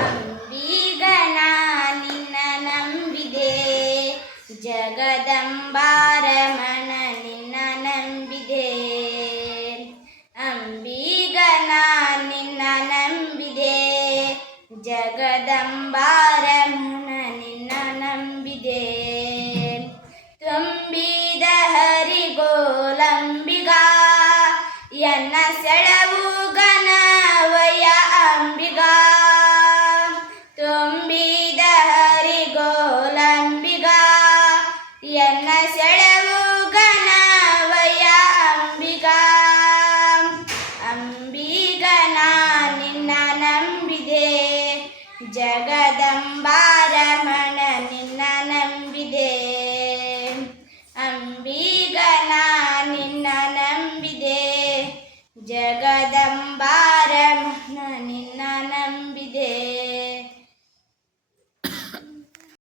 ಅಂಬಿಗನ ನಿನ್ನ ನಂಬಿದೆ, ಜಗದಂಬಾರಮಣ ನಿನ್ನ ನಂಬಿದೆ. ಅಂಬಿಗನ ನಿನ್ನ ನಂಬಿದೆ, ಜಗದಂಬಾರಮಣ ನಿನ್ನ ನಂಬಿದೆ. ತುಂಬಿದ ಹರಿಗೋಲಂಬಿಗ ಎನ್ನ ಸೆಳವು ಗನವಯ ಅಂಬಿಗ. ತುಂಬಿದ ಹರಿಗೋಲಂಬಿಗ ಎನ್ನ ಸೆಳವು ಗನವಯ ಅಂಬಿಗ. ಅಂಬಿಗನ ನಿನ್ನ ನಂಬಿದೆ, ಜಗದಂಬಾರಮಣ ನಿನ್ನ ನಂಬಿದೆ. ಅಂಬಿಗನ ನಿನ್ನ ನಂಬಿದೆ, ಜಗದಂಬಾ